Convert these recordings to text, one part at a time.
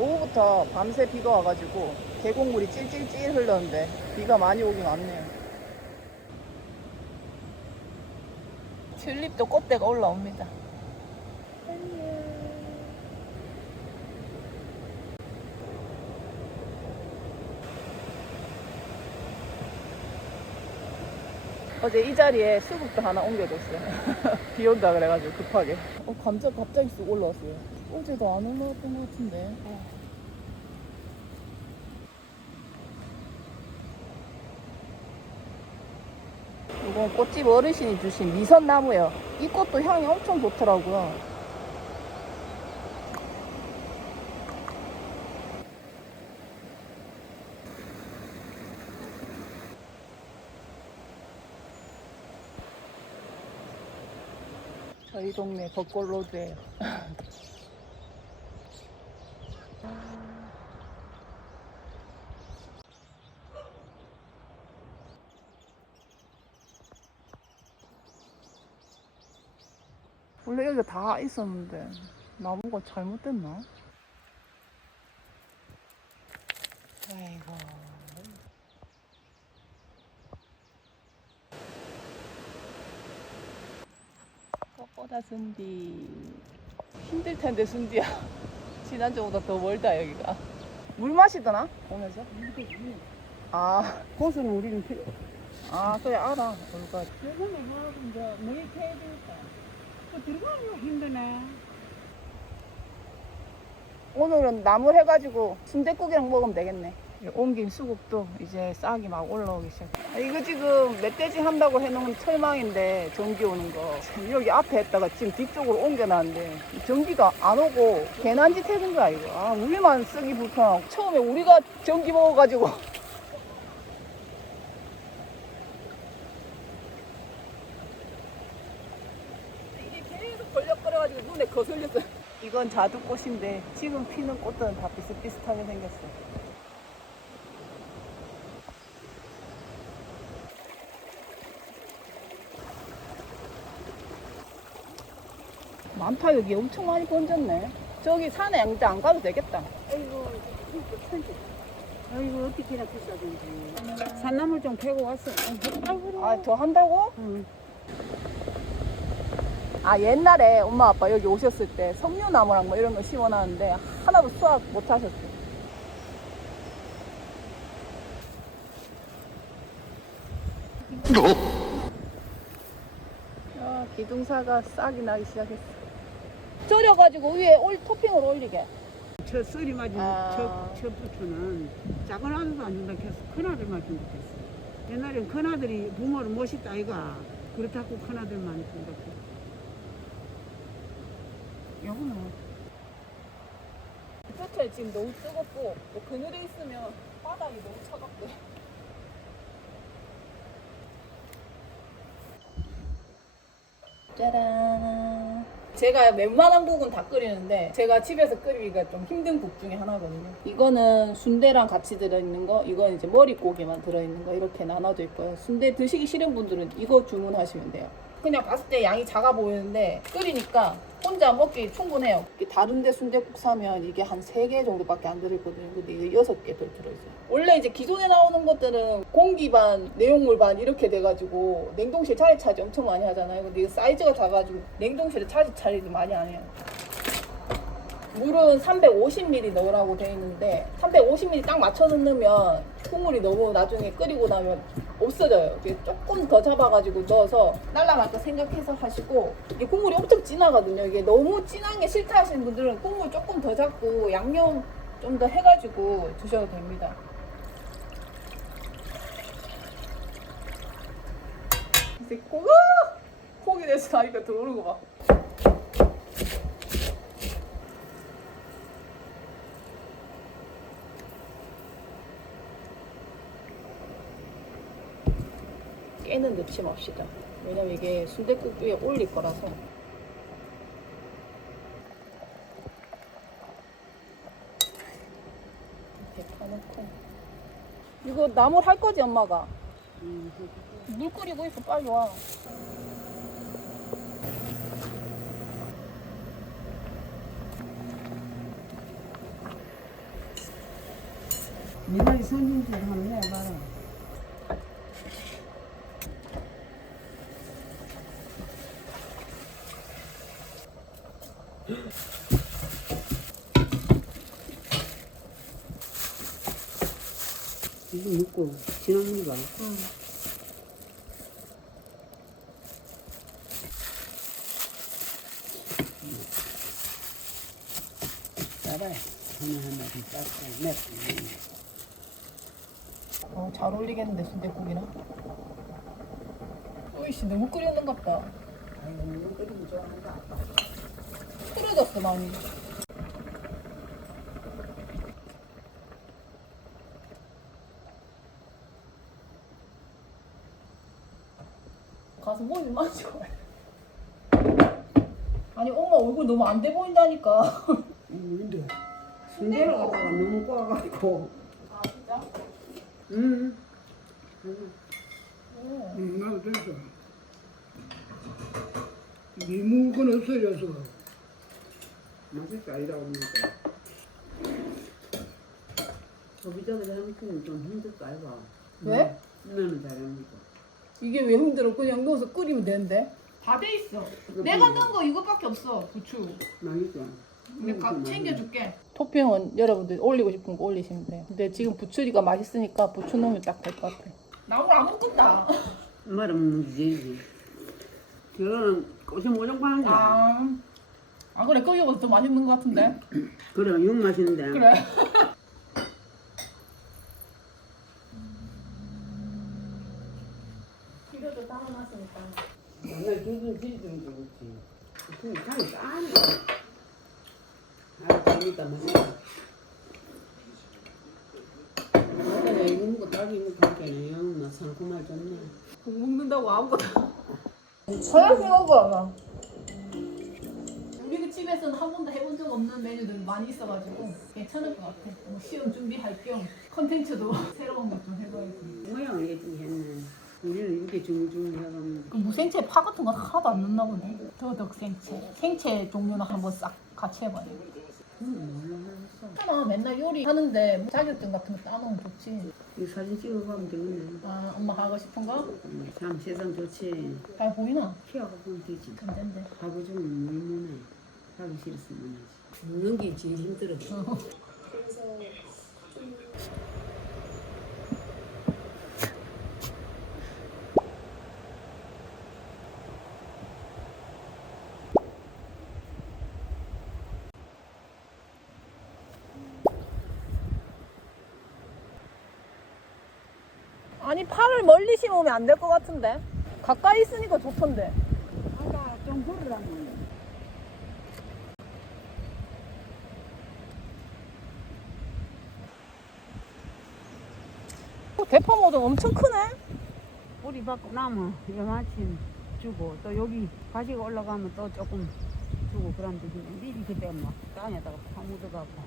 오후부터 밤새 비가 와가지고 계곡물이 찔찔찔 흘렀는데 비가 많이 오긴 왔네요. 튤립도 꽃대가 올라옵니다. 어제 이 자리에 수국도 하나 옮겨줬어요. 비 온다 그래가지고 급하게. 감자 갑자기 쑥 올라왔어요. 어제도 안 올라왔던 것 같은데. 이건 꽃집 어르신이 주신 미선나무예요. 이 꽃도 향이 엄청 좋더라고요. 저희 동네 벚꽃로드예요. 원래 여기 다 있었는데 나무가 잘못됐나? 아이고. 꽃보다 순디. 힘들 텐데 순디야. 지난주보다 더 멀다 여기가. 물 마시더나? 오면서? 아, 고수는 우리는 필요. 아 그래 알아. 얼가. 요즘에 하고 이제 물 캐야 되니까. 또 들어가는 거 힘드네. 오늘은 나물 해가지고 순댓국이랑 먹으면 되겠네. 옮긴 수국도 이제 싹이 막 올라오기 시작해. 이거 지금 멧돼지 한다고 해놓은 철망인데 전기 오는 거 여기 앞에 했다가 지금 뒤쪽으로 옮겨놨는데 전기가 안 오고 괜한 짓 해준 거야 이거. 아 우리만 쓰기 불편하고 처음에 우리가 전기 먹어가지고 이게 계속 걸려버려가지고 눈에 거슬렸어요. 이건 자두꽃인데 지금 피는 꽃들은 다 비슷비슷하게 생겼어. 많다 여기 엄청 많이 번졌네. 저기 산에 양대 안 가도 되겠다. 아이고, 천지. 아이고, 어떻게 해라 비싸든지. 산나물 좀 캐고 왔어. 아 더 한다고? 응. 아 옛날에 엄마 아빠 여기 오셨을 때 석류나무랑 뭐 이런 거 심어놨는데 하나도 수확 못 하셨어요. 아, 기둥사가 싹이 나기 시작했어. 절여가지고 위에 토핑을 올리게. 저 썰이 맞은 아. 저 부추는 작은 아들도 안 준다 했어. 큰 아들만 준다 했어. 옛날엔 큰 아들이 부모를 모셨다 아이가. 그렇다고 큰 아들만 준다 했어. 요거는 볕에 지금 너무 뜨겁고 뭐 그늘에 있으면 바닥이 너무 차갑대. 짜란. 제가 웬만한 국은 다 끓이는데 제가 집에서 끓이기가 좀 힘든 국 중에 하나거든요. 이거는 순대랑 같이 들어있는 거, 이건 이제 머릿고기만 들어있는 거 이렇게 나눠져 있고요. 순대 드시기 싫은 분들은 이거 주문하시면 돼요. 그냥 봤을 때 양이 작아 보이는데 끓이니까 혼자 먹기 충분해요. 다른 데 순댓국 사면 이게 한 3개 정도밖에 안 들어있거든요. 근데 이거 6개 더 들어있어요. 원래 이제 기존에 나오는 것들은 공기 반, 내용물 반 이렇게 돼가지고 냉동실 차례차례 엄청 많이 하잖아요. 근데 이거 사이즈가 작아가지고 냉동실에 차례차례도 많이 안 해요. 물은 350ml 넣으라고 돼 있는데 350ml 딱 맞춰 넣으면 국물이 너무 나중에 끓이고 나면 없어져요. 조금 더 잡아가지고 넣어서 날라갈까 생각해서 하시고 이게 국물이 엄청 진하거든요. 이게 너무 진한 게 싫다 하시는 분들은 국물 조금 더 잡고 양념 좀 더 해가지고 드셔도 됩니다. 이제 고기 돼서 나니까 들어오는 거 봐. 깨는 넣지 맙시다. 왜냐면 이게 순댓국 위에 올릴 거라서. 이렇게 파놓고. 이거 나물 할 거지 엄마가? 물 끓이고 있어. 빨리 와. 미나리 선진줄 한번 해봐라. 이거 먹고 지나물이가. 응. 짜봐요. 하나하나 닦고 맵고. 잘 어울리겠는데 순댓국이랑. 으이씨 너무 끓였는갑다. 아이고 이거 끓이면 좋아한다. 풀어졌어 많이. 가서 몸이 맞지고. 아니 엄마 얼굴 너무 안 돼 보인다니까. 근데 순대를 갖다가 너무 꼬아가지고. 아 진짜? 응. 나도 됐어. 네 물건 없어져서 맛있어 아니라고 하니까. 소비자들 해먹기는 좀 힘들다 아이가. 왜? 나는 잘합니다. 이게 왜 힘들어? 그냥 넣어서 끓이면 되는데. 다 돼 있어. 내가 넣은 거 이거밖에 없어. 부추. 맛있어. 내가 챙겨줄게. 토핑은 여러분들 올리고 싶은 거 올리시면 돼요. 근데 지금 부추리가 맛있으니까 부추 넣으면 딱 될 것 같아. 나물 안 먹겠다. 말하면 되지. 저거는 꼬시 모종파는 거야. 아 그래 끓여서 더 맛있는 것 같은데. 그래 육 맛있는데. 그래. 비료도 담아놨으니까. 맨날 두둔 지리좀 좋지. 그 간이 싸네. 아 재밌다 맛있다. 내가 이거 먹고 딸기 먹고 하니까 나 상큼할 좋네. 먹는다고 아무것도. 서양식 먹어. 우리 그 집에서는 한 번도 해본 적 없는 메뉴들이 많이 있어가지고 괜찮을 것 같아. 뭐 시험 준비할 겸 컨텐츠도 새로운 것 좀 해봐야지. 모양을 예쁘게 했네. 우리는 이렇게 중중해가면 그 무생채 파 같은 건 하나도 안 넣나 보네. 더덕 생채. 생채 종류는 한번 싹 같이 해봐요. 몰랐어. 하나 맨날 요리 하는데 자격증 같은 거 따놓으면 좋지. 이 사진 찍어가면 되겠네. 아 엄마 하고 싶은 거? 참 세상 좋지. 잘 보이나? 키워가 보면 되지. 천재인데. 하고 좀 물문에 하기 싫었으면 하지. 먹는 게 제일 힘들어. 아니 팔을 멀리 심으면 안 될 것 같은데. 가까이 있으니까 좋던데. 아까 좀 걸으라면. 대파 모종 엄청 크네. 뿌리 받고 나면 요만큼 주고 또 여기 가지가 올라가면 또 조금 주고 그러면 되는데 미리 그때 막 땅에다가 파묻어갖고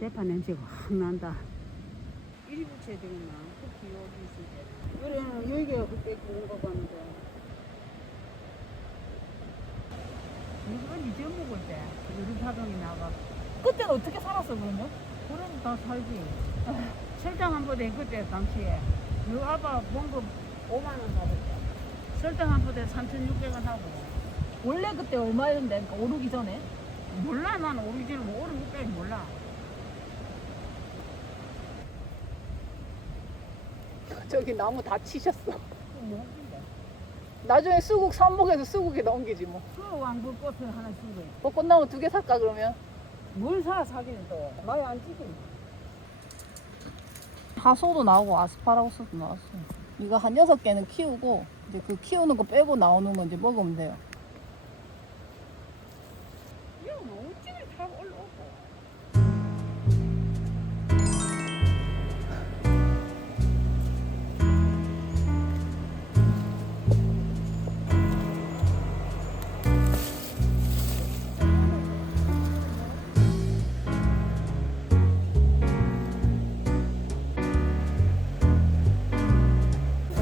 대파 냄새가 확 난다. 이리 붙여야 되겠나? 특히 여기 있을 때. 그래 여기가 그때 구운 거 봤는데 이거 언제 전 먹을 때 요리 파동이 나가. 그때는 어떻게 살았어 그러면? 그럼 다 살지. 설탕 한 포대 그때 당시에 너 아빠 봉급 5만 원 받았대. 설탕 한 포대 3,600원 하고. 원래 그때 얼마였는데? 그러니까 오르기 전에? 몰라 난 오리지널 뭐 오른 것까지 몰라. 저기 나무 다 치셨어. 뭐 했는데? 나중에 수국 삽목에서 수국에 넘기지 뭐. 그 왕불꽃을 하나 주고. 벚꽃나무 2개 살까 그러면? 뭘 사기는 또. 많이 안 찌지. 하소도 나오고 아스파라거스도 나왔어. 이거 한 6개는 키우고 이제 그 키우는 거 빼고 나오는 거 이제 먹으면 돼요. 야, 어찌나 다 올라오고.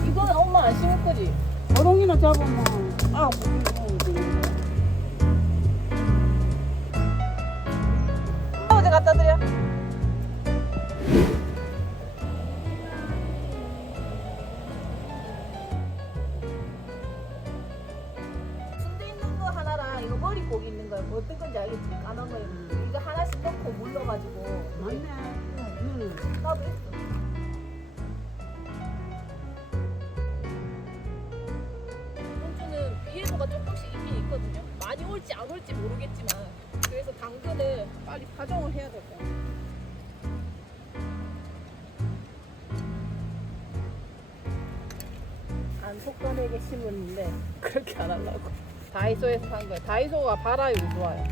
이거는 엄마 안 심을 거지? 어롱이나 잡으면 아, 무슨 되는데. 어제 갖다 드려. 어떤 건지 알겠지? 까만 거 이거 하나씩 넣고 물러가지고 맞네. 너는 나도 했어. 이번 주는 비 예보가 조금씩 있긴 있거든요. 많이 올지 안 올지 모르겠지만 그래서 당근을 빨리 파종을 해야 될 것 같아요. 안 속단에게 심었는데 그렇게 안 하려고. 다이소에서 산 거예요. 다이소가 발화율이 좋아요.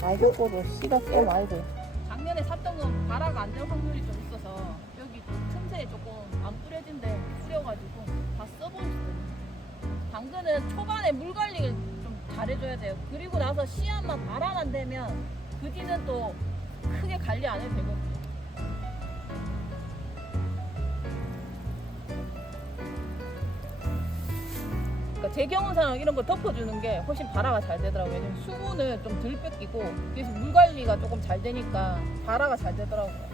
다이소 거도 씨가 꽤 많이 들어. 작년에 샀던 건 발화가 안 될 확률이 좀 있어서 여기 틈새에 조금 안 뿌려진데 뿌려가지고 다 써보셨어요. 당근은 초반에 물 관리를 좀 잘해줘야 돼요. 그리고 나서 씨앗만 발화만 되면 그 뒤는 또 크게 관리 안 해도 되거든요. 그러니까 제경운상 이런 거 덮어주는 게 훨씬 발화가 잘 되더라고요. 왜냐면 수분을 좀 덜 뺏기고 그래서 물 관리가 조금 잘 되니까 발화가 잘 되더라고요.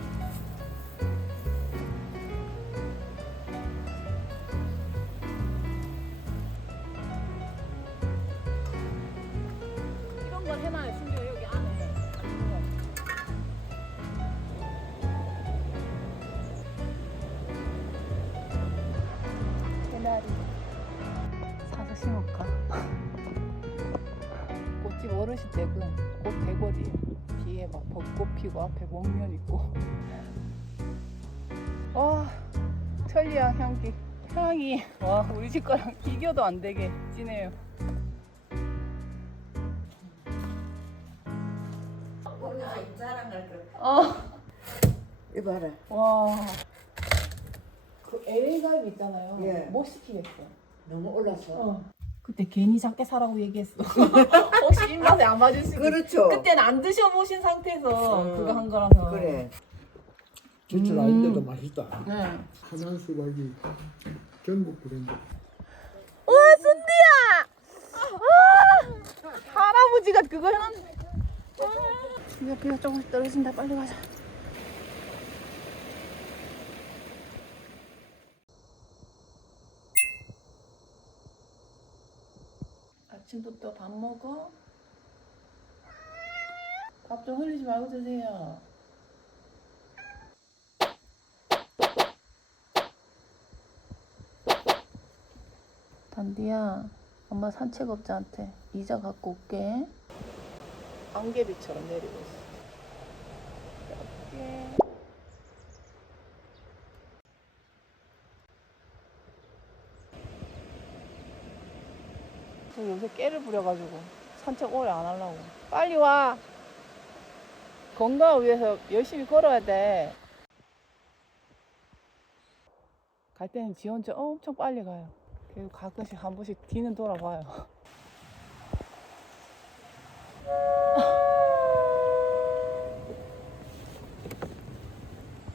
이런 걸 해놔요. 심지어 여기 안에. 해나리 사서 심을까? 꽃집 어르신 댁은 꽃 대궐이에요. 뒤에 막 벚꽃 피고 앞에 목련 있고. 와, 천리향 향기. 향이 와 우리 집 거랑 비교도 안 되게 진해요. 이봐라. 와. 그 LA 가입 있잖아요. 예. 못 시키겠어. 너무 올라서. 그때 괜히 작게 사라고 얘기했어. 혹시 입맛에 안 맞을 수도 있어. 그렇죠. 그때는 안 드셔보신 상태에서 그거 한 거라서. 그래. 제철 아닌데도 맛있다. 네. 하남 수박이 전국 브랜드. 우와 순디야! 할아버지가 그거 해놨네. 비가 조금씩 떨어진다. 빨리 가자. 아침부터 밥 먹어? 밥 좀 흘리지 말고 드세요. 단디야, 엄마 산책업자한테 이자 갖고 올게. 안개비처럼 내리고 있어. 이렇게. 저 요새 깨를 부려가지고 산책 오래 안 하려고. 빨리 와. 건강을 위해서 열심히 걸어야 돼. 갈 때는 지 혼자 엄청 빨리 가요. 그리고 가끔씩 한 번씩 뒤는 돌아봐요.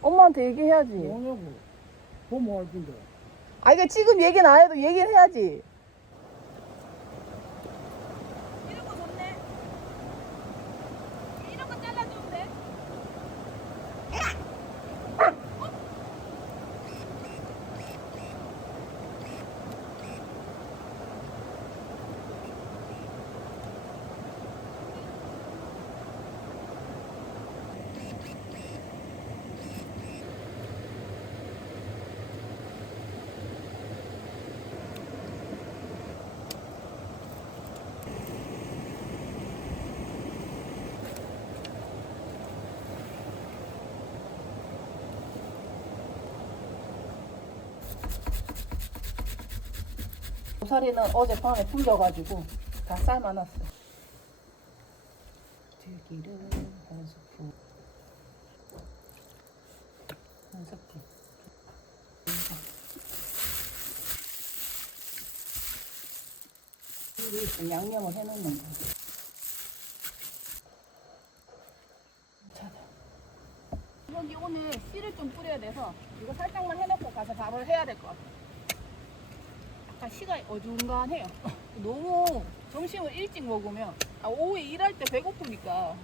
엄마한테 얘기해야지. 뭐냐고. 부모할 텐데. 아, 이게 지금 얘기는 안 해도 얘기는 해야지. 이런 거 좋네. 이런 거 잘라주면 돼. 고사리는 어젯밤에 불려가지고 다 삶아놨어요. 들기름 한 스푼, 한 스푼. 좀 양념을 해놓는 거. 여기 오늘 씨를 좀 뿌려야 돼서 이거 살짝만 해놓고 가서 밥을 해야 될 것 같아요. 약간 시가 어중간해요. 너무 점심을 일찍 먹으면 오후에 일할 때 배고프니까.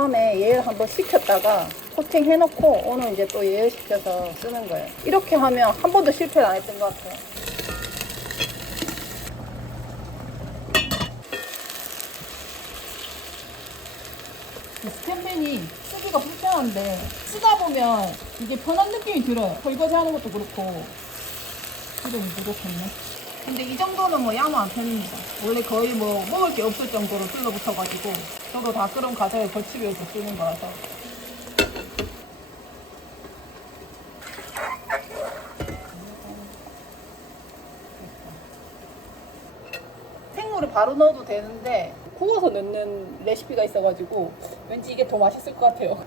밤에 예열 한번 시켰다가 코팅 해놓고 오늘 이제 또 예열시켜서 쓰는 거예요. 이렇게 하면 한 번도 실패를 안 했던 것 같아요. 스텐맨이 쓰기가 불편한데 쓰다 보면 이게 편한 느낌이 들어요. 설거지 하는 것도 그렇고. 기름이 부족했네. 근데 이 정도는 뭐 양호한 편입니다. 원래 거의 뭐 먹을 게 없을 정도로 둘러붙어가지고 저도 다 그런 과정을 거치기 위해서 쓰는 거라서. 생물을 바로 넣어도 되는데 구워서 넣는 레시피가 있어가지고 왠지 이게 더 맛있을 것 같아요.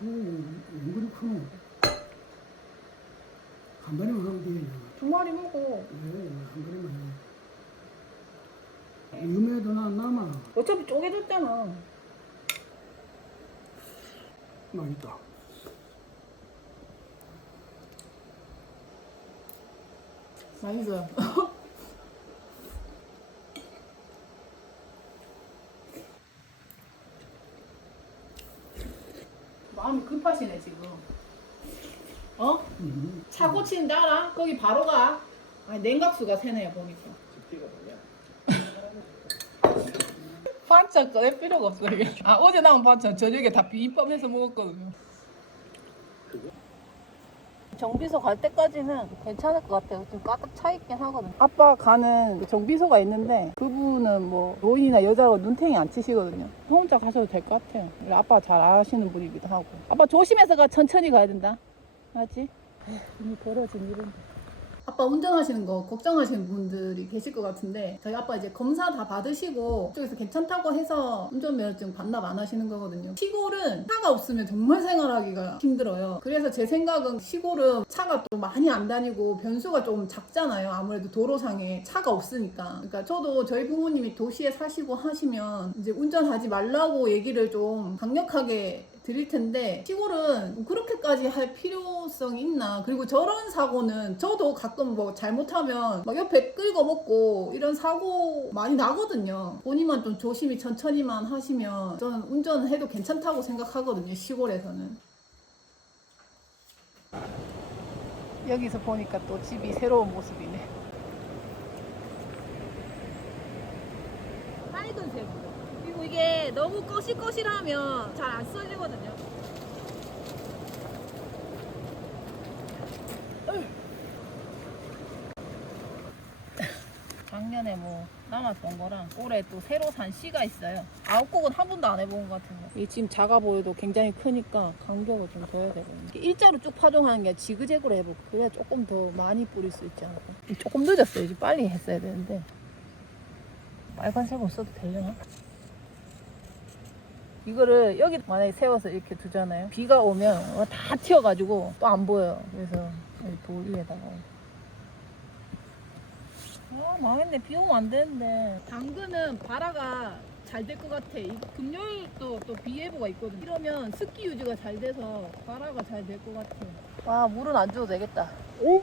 은근히 크노. 한 번에만 하면 되겠네. 두 마리 먹어. 한 번에만 해. 유매도 남아. 어차피 쪼개졌잖아. 맛있다. 맛있어요. 마음이 급하시네 지금. 어? 차 고치는데 알아? 거기 바로 가. 아니 냉각수가 새네 보니까. 반찬 꺼낼 필요가 없어 이게. 아 어제 나온 반찬 저녁에 다 비빔밥해서 먹었거든요. 정비소 갈 때까지는 괜찮을 것 같아요. 좀 가득 차 있긴 하거든요. 아빠 가는 정비소가 있는데 그분은 뭐 노인이나 여자로 눈탱이 안 치시거든요. 혼자 가셔도 될 것 같아요. 아빠 잘 아시는 분이기도 하고. 아빠 조심해서 가. 천천히 가야 된다. 알았지? 이미 벌어진 일인데. 아빠 운전하시는 거 걱정하시는 분들이 계실 것 같은데 저희 아빠 이제 검사 다 받으시고 그쪽에서 괜찮다고 해서 운전면허증 반납 안 하시는 거거든요. 시골은 차가 없으면 정말 생활하기가 힘들어요. 그래서 제 생각은 시골은 차가 또 많이 안 다니고 변수가 조금 작잖아요. 아무래도 도로상에 차가 없으니까. 그러니까 저도 저희 부모님이 도시에 사시고 하시면 이제 운전하지 말라고 얘기를 좀 강력하게 드릴 텐데 시골은 그렇게까지 할 필요성이 있나. 그리고 저런 사고는 저도 가끔 뭐 잘못하면 막 옆에 끌고 먹고 이런 사고 많이 나거든요. 본인만 좀 조심히 천천히만 하시면 저는 운전해도 괜찮다고 생각하거든요. 시골에서는. 여기서 보니까 또 집이 새로운 모습이네. 빨간색으로. 그리고 이게 너무 거실거실하면 잘 안 써지거든요. 작년에 뭐 남았던 거랑 올해 또 새로 산 씨가 있어요. 9곡은 한 번도 안 해본 것 같은데 이게 지금 작아 보여도 굉장히 크니까 간격을 좀 둬야 되거든요. 이렇게 일자로 쭉 파종하는 게 지그재그로 해볼게요. 그래야 조금 더 많이 뿌릴 수 있지 않을까. 조금 늦었어요. 이제 빨리 했어야 되는데 빨간색으로 써도 되려나? 이거를 여기 만약에 세워서 이렇게 두잖아요. 비가 오면 다 튀어가지고 또 안 보여요. 그래서 여기 돌 위에다가. 아 망했네. 비 오면 안 되는데. 당근은 발화가 잘 될 것 같아. 금요일도 또 비 예보가 있거든. 이러면 습기 유지가 잘 돼서 발화가 잘 될 것 같아. 와 물은 안 줘도 되겠다. 오?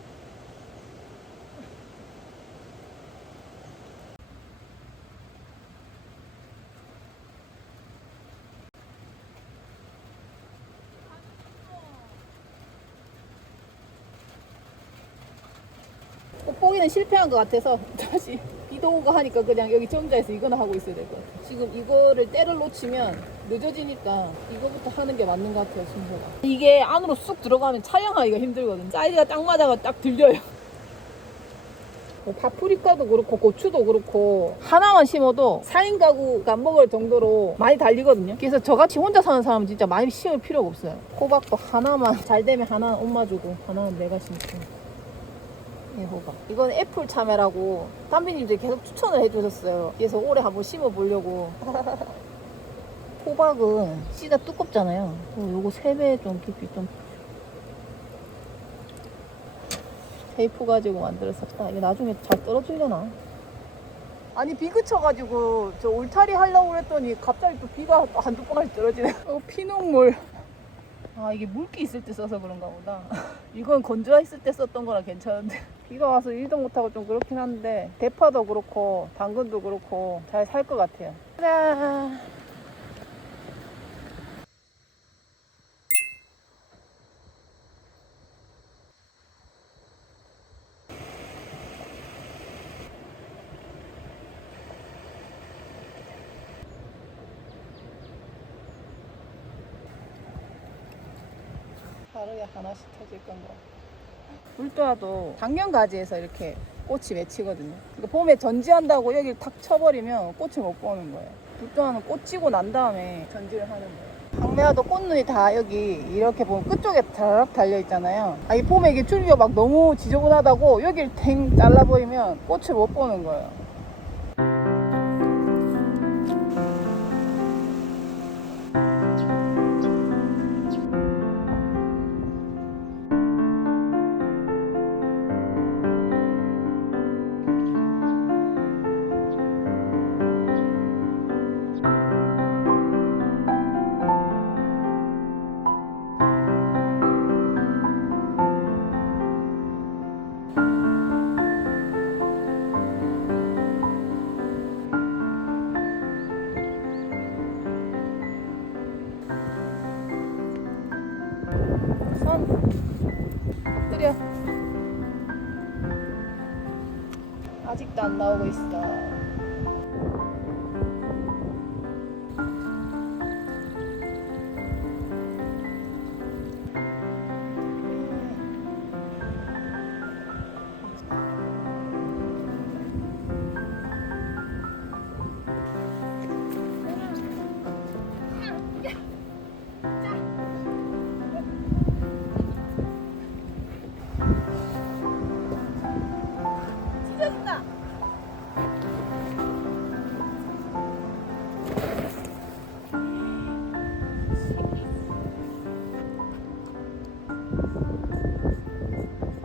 꽃보기는 실패한 것 같아서 다시 비도 오고 하니까 그냥 여기 정자에서 이거나 하고 있어야 될 것 같아요. 지금 이거를 때를 놓치면 늦어지니까 이거부터 하는 게 맞는 것 같아요. 순서가. 이게 안으로 쑥 들어가면 촬영하기가 힘들거든요. 사이즈가 딱 맞아가 딱 들려요. 뭐 파프리카도 그렇고 고추도 그렇고 하나만 심어도 4인 가구가 먹을 정도로 많이 달리거든요. 그래서 저같이 혼자 사는 사람은 진짜 많이 심을 필요가 없어요. 호박도 하나만 잘 되면 하나는 엄마 주고 하나는 내가 심고. 호박. 이건 애플 참외라고 담비님들이 계속 추천을 해주셨어요. 그래서 올해 한번 심어보려고. 호박은 씨가 두껍잖아요. 요거 3배 좀 깊이 좀 테이프 가지고 만들었었다. 이게 나중에 잘 떨어지려나? 아니 비 그쳐가지고 저 울타리 하려고 그랬더니 갑자기 또 비가 한두 방울 떨어지네. 피눈물. 아 이게 물기 있을 때 써서 그런가 보다. 이건 건조해 있을 때 썼던 거라 괜찮은데 비가 와서 일도 못하고 좀 그렇긴 한데 대파도 그렇고 당근도 그렇고 잘 살 것 같아요. 짜잔. 하루에 하나씩 터질 건가. 물도와도 당면가지에서 이렇게 꽃이 맺히거든요. 그러니까 봄에 전지한다고 여기를 탁 쳐버리면 꽃을 못 보는 거예요. 물도와는 꽃 지고 난 다음에 전지를 하는 거예요. 황매화도 꽃눈이 다 여기 이렇게 보면 끝쪽에 다락 달려 있잖아요. 이 봄에 이게 줄기가 막 너무 지저분하다고 여기를 탱 잘라버리면 꽃을 못 보는 거예요. 손 엎드려. 아직도 안 나오고 있어. 찢어진다.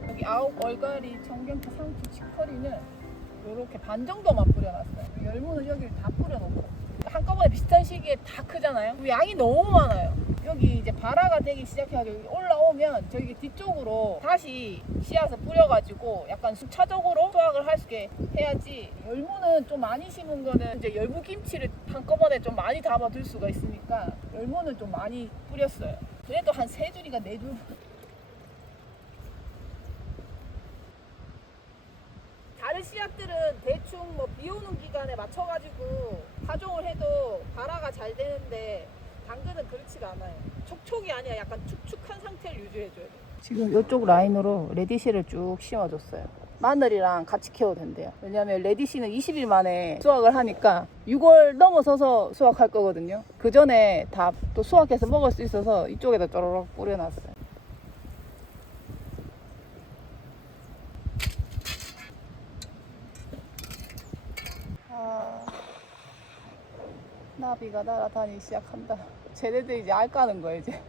여기 아홉 얼갈이 청경채 상추 치커리는 이렇게 반 정도만 뿌려놨어요. 열무는 여기를 다 뿌려놓고 한꺼번에 비슷한 시기에 다 크잖아요. 양이 너무 많아요. 여기 이제 발화가 되기 시작해가지고 올라오면 저기 뒤쪽으로 다시 씨앗을 뿌려가지고 약간 순차적으로 수확을 할 수 있게 해야지. 열무는 좀 많이 심은 거는 이제 열무김치를 한꺼번에 좀 많이 담아둘 수가 있으니까 열무는 좀 많이 뿌렸어요. 그래도 한 3줄이가 4줄. 다른 씨앗들은 대충 뭐 비 오는 기간에 맞춰가지고 파종을 해도 발화가 잘 되는데 당근은 그렇지가 않아요. 촉촉이 아니라 약간 축축한 상태를 유지해줘야 돼요. 지금 이쪽 라인으로 레디시를 쭉 심어줬어요. 마늘이랑 같이 키워도 된대요. 왜냐면 레디시는 20일 만에 수확을 하니까 6월 넘어서서 수확할 거거든요. 그 전에 다 또 수확해서 먹을 수 있어서 이쪽에다 쪼르륵 뿌려놨어요. 나비가 날아다니기 시작한다. 쟤네들 이제 알 까는 거야 이제.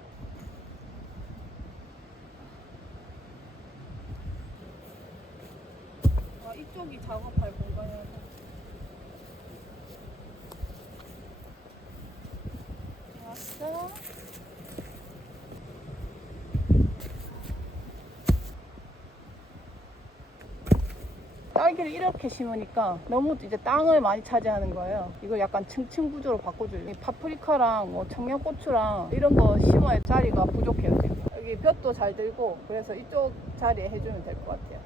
이쪽이 작업할 공간이라서. 왔어. 딸기를 이렇게 심으니까 너무 이제 땅을 많이 차지하는 거예요. 이걸 약간 층층 구조로 바꿔줘요. 이 파프리카랑 뭐 청양고추랑 이런 거 심어야 자리가 부족해요. 지금. 여기 볕도 잘 들고 그래서 이쪽 자리에 해주면 될 것 같아요.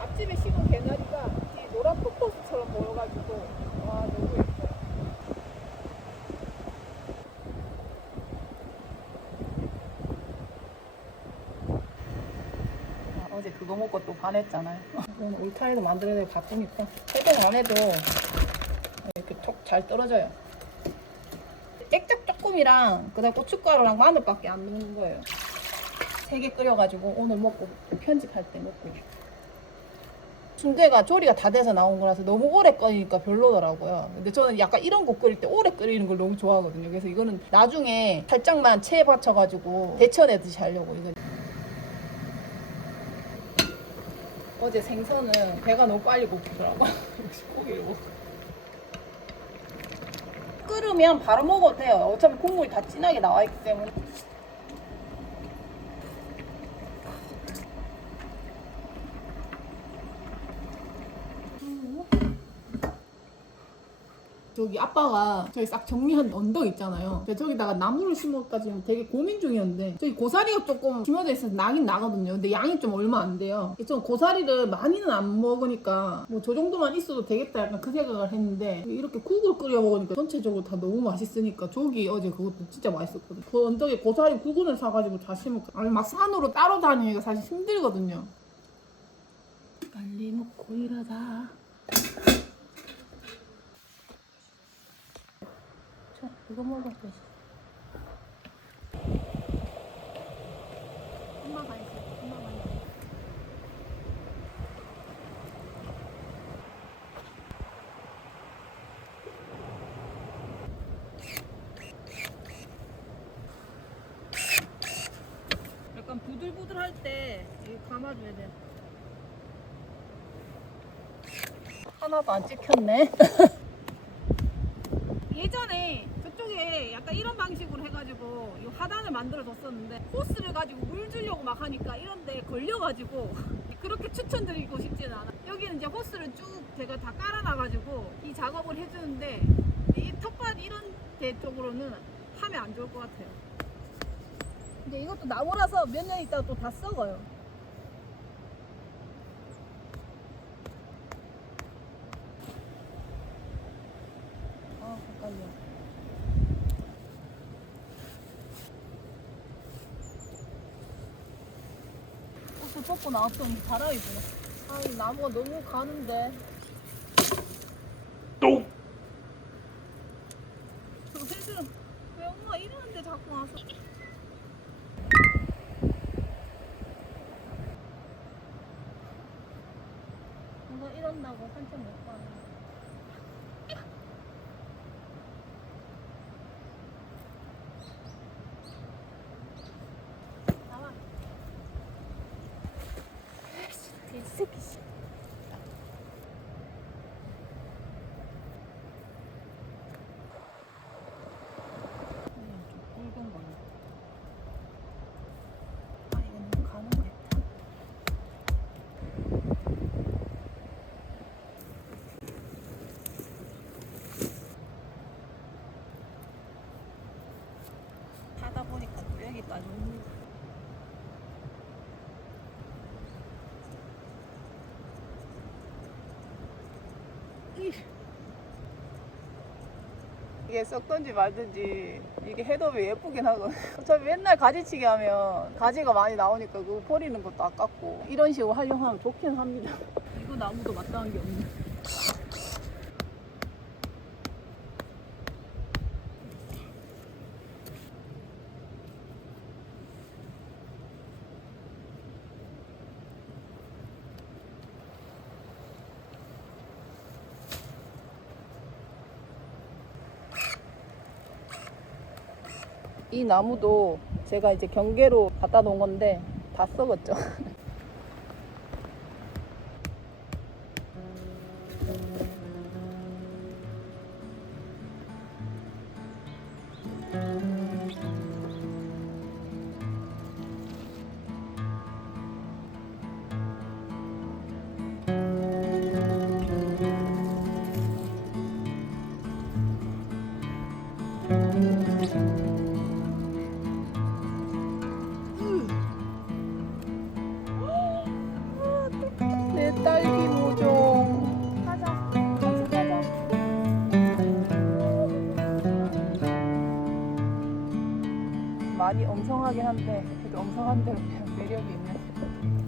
앞집에 심은 개나리가 이 노란 폭포수처럼 보여가지고 와 너무 예뻐요. 어제 그거 먹고 또 반했잖아요. 오늘 울타리도 만들어내고 바쁘니까 세정 안 해도 이렇게 톡 잘 떨어져요. 액젓 조금이랑 그다음 고춧가루랑 마늘밖에 안 넣는 거예요. 3개 끓여가지고 오늘 먹고 편집할 때 먹고. 순대가 조리가 다 돼서 나온 거라서 너무 오래 끓이니까 별로더라고요. 근데 저는 약간 이런 거 끓일 때 오래 끓이는 걸 너무 좋아하거든요. 그래서 이거는 나중에 살짝만 체에 받쳐가지고 데쳐내듯이 하려고. 이거. 어제 생선은 배가 너무 빨리 고프더라고. 역시 고기를 먹어. 끓으면 바로 먹어도 돼요. 어차피 국물이 다 진하게 나와 있기 때문에. 저기 아빠가 저희 싹 정리한 언덕 있잖아요. 근데 저기다가 나무를 심을까 지금 되게 고민 중이었는데 저기 고사리가 조금 심어져 있어서 나긴 나거든요. 근데 양이 좀 얼마 안 돼요. 좀 고사리를 많이는 안 먹으니까 뭐 저 정도만 있어도 되겠다 약간 그 생각을 했는데 이렇게 국을 끓여 먹으니까 전체적으로 다 너무 맛있으니까 저기 어제 그것도 진짜 맛있었거든요. 그 언덕에 고사리 구근을 사가지고 다 심을까. 아니 막 산으로 따로 다니기가 사실 힘들거든요. 빨리 먹고 일하자. 이거 먹어. 엄마가 있어. 엄마가 있어. 약간 부들부들할 때 이거 감아줘야 돼. 하나도 안 찍혔네. 예전에 저쪽에 약간 이런 방식으로 해가지고 이 하단을 만들어 줬었는데 호스를 가지고 물 주려고 막 하니까 이런데 걸려가지고 그렇게 추천드리고 싶지는 않아. 여기는 이제 호스를 쭉 제가 다 깔아놔가지고 이 작업을 해주는데 이 텃밭 이런 데 쪽으로는 하면 안 좋을 것 같아요. 근데 이것도 나무라서 몇 년 있다가 또 다 썩어요. 헷갈려. 옷을 벗고 나왔더니 바람이 부네. 아, 이 나무가 너무 가는데. 똥! 저 새들은 왜 엄마 이러는데 자꾸 와서. 뭔가 이런다고 산책 못 가네. 새끼 씨. 좀 굵은 거네. 아 이거 너무 가는 거 같다. 하다 보니까 또 여기까지 오는 거. 이게 썩던지 말든지 이게 해도 예쁘긴 하거든. 어차피 맨날 가지치기 하면 가지가 많이 나오니까 그거 버리는 것도 아깝고 이런 식으로 활용하면 좋긴 합니다. 이거 나무도 마땅한 게 없네. 이 나무도 제가 이제 경계로 갖다 놓은 건데 다 썩었죠. 내 딸기 모종. 가자. 같이 가자. 많이 엉성하긴 한데 그래도 엉성한 대로 매력이 있네.